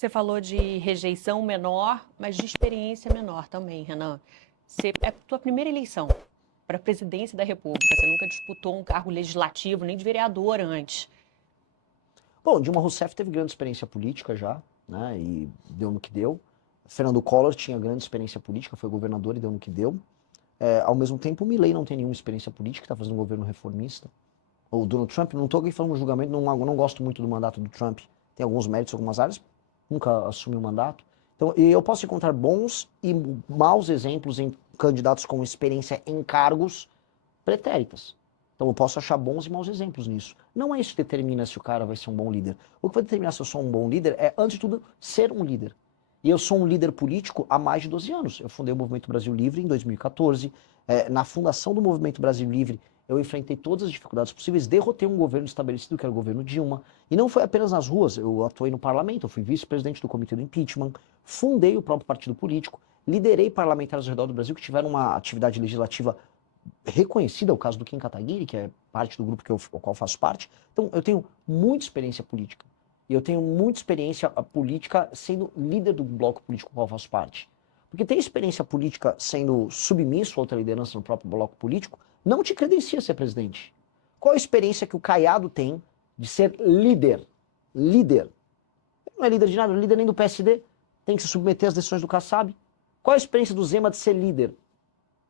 Você falou de rejeição menor, mas de experiência menor também, Renan. É a tua primeira eleição para a presidência da República. Você nunca disputou um cargo legislativo, nem de vereador antes. Bom, Dilma Rousseff teve grande experiência política já, né? E deu no que deu. Fernando Collor tinha grande experiência política, foi governador e deu no que deu. Ao mesmo tempo, o Milei não tem nenhuma experiência política, está fazendo um governo reformista. O Donald Trump, não estou aqui falando um julgamento, não gosto muito do mandato do Trump. Tem alguns méritos em algumas áreas, nunca assumiu o mandato. Então, eu posso encontrar bons e maus exemplos em candidatos com experiência em cargos pretéritas. Então eu posso achar bons e maus exemplos nisso. Não é isso que determina se o cara vai ser um bom líder. O que vai determinar se eu sou um bom líder é, antes de tudo, ser um líder. E eu sou um líder político há mais de 12 anos. Eu fundei o Movimento Brasil Livre em 2014. Na fundação do Movimento Brasil Livre, eu enfrentei todas as dificuldades possíveis, derrotei um governo estabelecido, que era o governo Dilma. E não foi apenas nas ruas, eu atuei no parlamento, eu fui vice-presidente do Comitê do Impeachment, fundei o próprio partido político, liderei parlamentares ao redor do Brasil que tiveram uma atividade legislativa reconhecida, é o caso do Kim Kataguiri, que é parte do grupo ao qual faço parte. Então, eu tenho muita experiência política. E eu tenho muita experiência política sendo líder do bloco político ao qual faço parte. Porque ter experiência política sendo submisso a outra liderança no próprio bloco político não te credencia a ser presidente. Qual a experiência que o Caiado tem de ser líder? Líder. Ele não é líder de nada, não é líder nem do PSD. Tem que se submeter às decisões do Kassab. Qual a experiência do Zema de ser líder?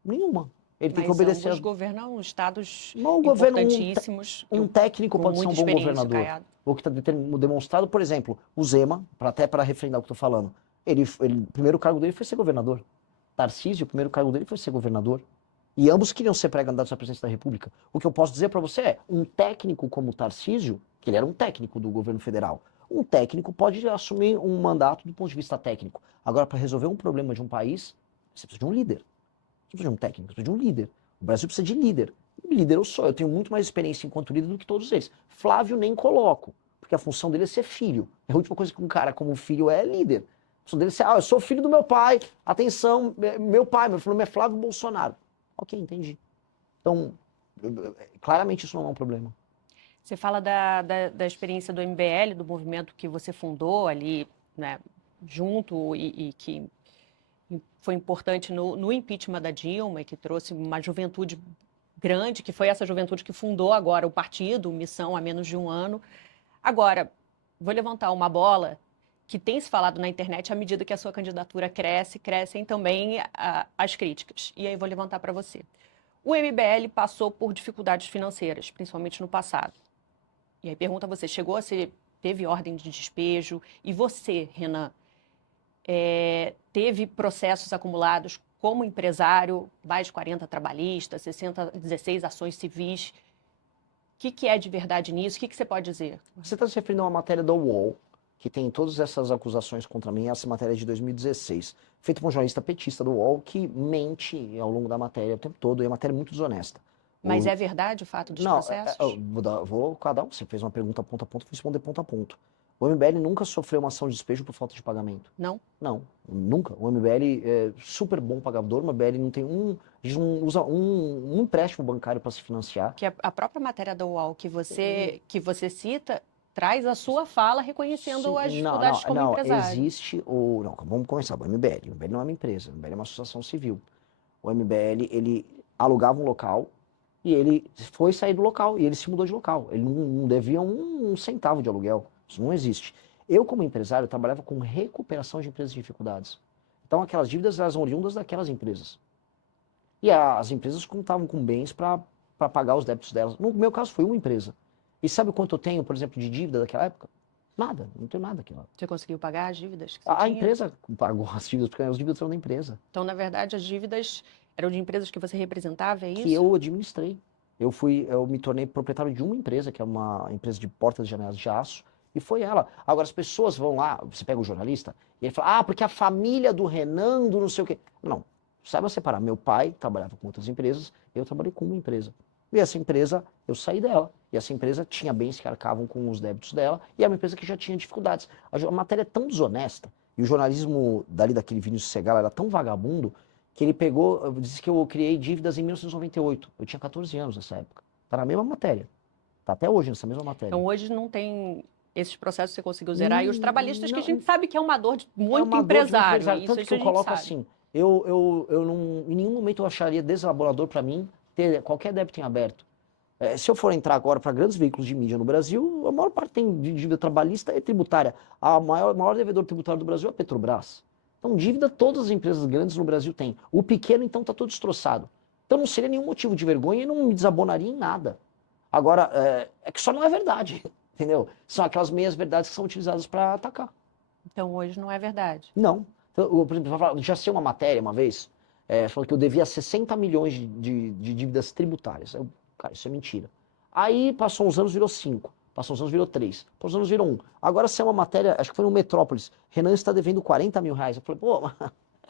Nenhuma. Ele tem que obedecer. Ambos governam estados importantíssimos. Um técnico pode ser um bom governador. Caiado. O que está demonstrado, por exemplo, o Zema, até para refrendar o que eu estou falando, o primeiro cargo dele foi ser governador. Tarcísio, o primeiro cargo dele foi ser governador. E ambos queriam ser pré-candidatos à presidência da República. O que eu posso dizer para você é, um técnico como o Tarcísio, que ele era um técnico do governo federal, um técnico pode assumir um mandato do ponto de vista técnico. Agora, para resolver um problema de um país, você precisa de um líder. Você precisa de um técnico, você precisa de um líder. O Brasil precisa de líder. Líder eu sou, eu tenho muito mais experiência enquanto líder do que todos eles. Flávio nem coloco, porque a função dele é ser filho. É a última coisa que um cara como filho é líder. A função dele é ser, eu sou filho do meu pai, atenção, meu nome é Flávio Bolsonaro. Ok, entendi. Então, claramente isso não é um problema. Você fala da experiência do MBL, do movimento que você fundou ali, né, junto e que foi importante no impeachment da Dilma, que trouxe uma juventude grande, que foi essa juventude que fundou agora o partido, Missão, há menos de um ano. Agora, vou levantar uma bola que tem se falado na internet à medida que a sua candidatura cresce, crescem também as críticas. E aí vou levantar para você. O MBL passou por dificuldades financeiras, principalmente no passado. E aí pergunta a você, teve ordem de despejo? E você, Renan, teve processos acumulados como empresário, mais de 40 trabalhistas, 16 ações civis. O que é de verdade nisso? O que você pode dizer? Você está se referindo a uma matéria do UOL, que tem todas essas acusações contra mim, essa matéria é de 2016, feita por um jornalista petista do UOL, que mente ao longo da matéria o tempo todo, e a matéria é muito desonesta. Mas é verdade o fato dos processos? Vou cada um. Você fez uma pergunta ponto a ponto, vou responder ponto a ponto. O MBL nunca sofreu uma ação de despejo por falta de pagamento. Não? Não, nunca. O MBL é super bom pagador, o MBL não tem a gente não usa um empréstimo bancário para se financiar. Que a própria matéria da UOL que você cita traz a sua fala reconhecendo as dificuldades como empresário. Existe o... Não, vamos começar. O MBL não é uma empresa, o MBL é uma associação civil. O MBL, ele alugava um local e ele foi sair do local e ele se mudou de local. Ele não devia um centavo de aluguel. Isso não existe. Eu, como empresário, trabalhava com recuperação de empresas em dificuldades. Então, aquelas dívidas eram oriundas daquelas empresas. E as empresas contavam com bens para pagar os débitos delas. No meu caso, foi uma empresa. E sabe quanto eu tenho, por exemplo, de dívida daquela época? Nada, não tenho nada aqui. Você conseguiu pagar as dívidas que você A tinha? empresa pagou as dívidas, porque as dívidas eram da empresa. Então, na verdade, as dívidas eram de empresas que você representava, é isso? Que eu administrei. Eu me tornei proprietário de uma empresa, que é uma empresa de portas e janelas de aço, e foi ela. Agora, as pessoas vão lá, você pega o jornalista, e ele fala, porque a família do Renan, do não sei o quê. Não, saiba separar. Meu pai trabalhava com outras empresas, eu trabalhei com uma empresa. E essa empresa, eu saí dela. E essa empresa tinha bens que arcavam com os débitos dela, e é uma empresa que já tinha dificuldades. A matéria é tão desonesta, e o jornalismo daquele Vinícius Segal era tão vagabundo, que ele disse que eu criei dívidas em 1998. Eu tinha 14 anos nessa época. Tá na mesma matéria. Tá até hoje nessa mesma matéria. Então hoje não tem Esses processos você conseguiu zerar? E os trabalhistas que a Não, gente sabe que é uma dor de é muito uma dor de empresário. empresário. Isso Tanto a que eu gente coloco sabe. assim, eu não, em nenhum momento eu acharia deselaborador para mim ter qualquer débito em aberto. Se eu for entrar agora para grandes veículos de mídia no Brasil, a maior parte tem de dívida trabalhista e tributária. Maior devedor tributário do Brasil é a Petrobras. Então, dívida todas as empresas grandes no Brasil têm. O pequeno, então, está todo destroçado. Então, não seria nenhum motivo de vergonha e não me desabonaria em nada. Agora, é que só não é verdade, entendeu? São aquelas meias verdades que são utilizadas para atacar. Então, hoje não é verdade. Não. Então, por exemplo, já sei uma matéria uma vez, falou que eu devia 60 milhões de dívidas tributárias. Cara, isso é mentira. Aí passou uns anos, virou 5. Passou uns anos, virou 3. Passou uns anos, virou 1. Agora saiu uma matéria, acho que foi no Metrópolis. Renan está devendo 40 mil reais. Eu falei, pô,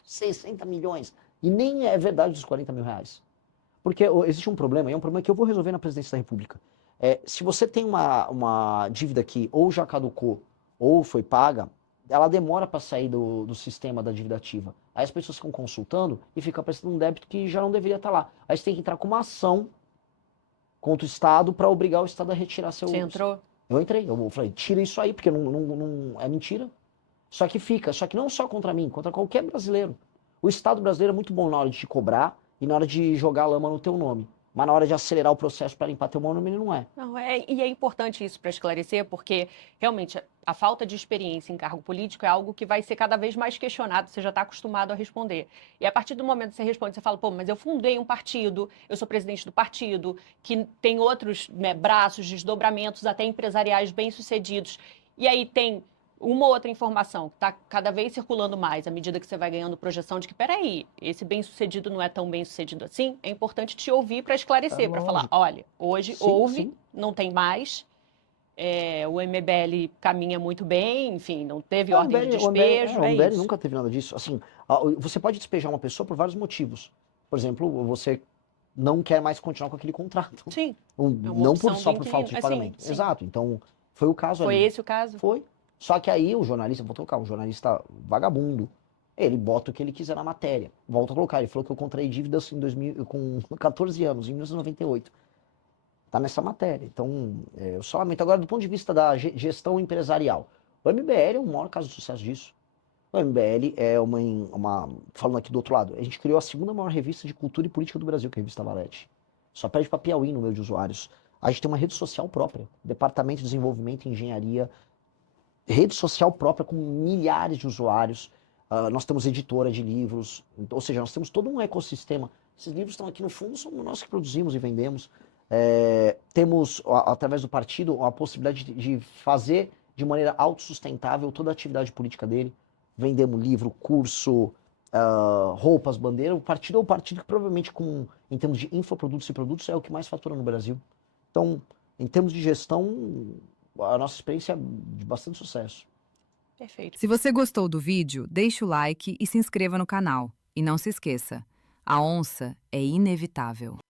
60 milhões. E nem é verdade dos 40 mil reais. Porque existe um problema, e é um problema que eu vou resolver na presidência da República. Se você tem uma dívida que ou já caducou ou foi paga, ela demora para sair do sistema da dívida ativa. Aí as pessoas ficam consultando e fica aparecendo um débito que já não deveria estar lá. Aí você tem que entrar com uma ação contra o Estado para obrigar o Estado a retirar seu... Você entrou? Eu entrei, eu falei, tira isso aí, porque não é mentira. Só que não só contra mim, contra qualquer brasileiro. O Estado brasileiro é muito bom na hora de te cobrar e na hora de jogar lama no teu nome. Mas na hora de acelerar o processo para limpar teu nome, ele não é. Não, e é importante isso para esclarecer, porque realmente a falta de experiência em cargo político é algo que vai ser cada vez mais questionado, você já está acostumado a responder. E a partir do momento que você responde, você fala, pô, mas eu fundei um partido, eu sou presidente do partido, que tem outros, né, braços, desdobramentos, até empresariais bem-sucedidos. E aí tem uma outra informação que está cada vez circulando mais, à medida que você vai ganhando projeção de que, peraí, esse bem-sucedido não é tão bem-sucedido assim, é importante te ouvir para esclarecer, para falar, olha, hoje Sim, houve, sim. não tem mais, o MBL caminha muito bem, enfim, não teve O ordem de MBL, despejo, o é MBL isso. nunca teve nada disso. Assim, você pode despejar uma pessoa por vários motivos. Por exemplo, você não quer mais continuar com aquele contrato. Sim, é uma Não opção só do por falta inquilino, de pagamento. sim. Exato. Então, foi o caso Foi ali. esse o caso? Foi. Só que aí o jornalista, vou colocar, um jornalista vagabundo, ele bota o que ele quiser na matéria. Volta a colocar, ele falou que eu contraí dívidas com 14 anos, em 1998. Tá nessa matéria. Então, eu só lamento. Agora, do ponto de vista da gestão empresarial, o MBL é o maior caso de sucesso disso. O MBL é falando aqui do outro lado, a gente criou a segunda maior revista de cultura e política do Brasil, que é a revista Valete. Só perde para Piauí no meio de usuários. A gente tem uma rede social própria, Departamento de Desenvolvimento e Engenharia, rede social própria com milhares de usuários. Nós temos editora de livros, ou seja, nós temos todo um ecossistema. Esses livros estão aqui no fundo, somos nós que produzimos e vendemos. Temos, através do partido, a possibilidade de fazer de maneira autossustentável toda a atividade política dele. Vendemos livro, curso, roupas, bandeira. O partido é o partido que provavelmente, em termos de infoprodutos e produtos, é o que mais fatura no Brasil. Então, em termos de gestão, a nossa experiência é de bastante sucesso. Perfeito. Se você gostou do vídeo, deixe o like e se inscreva no canal. E não se esqueça, a onça é inevitável.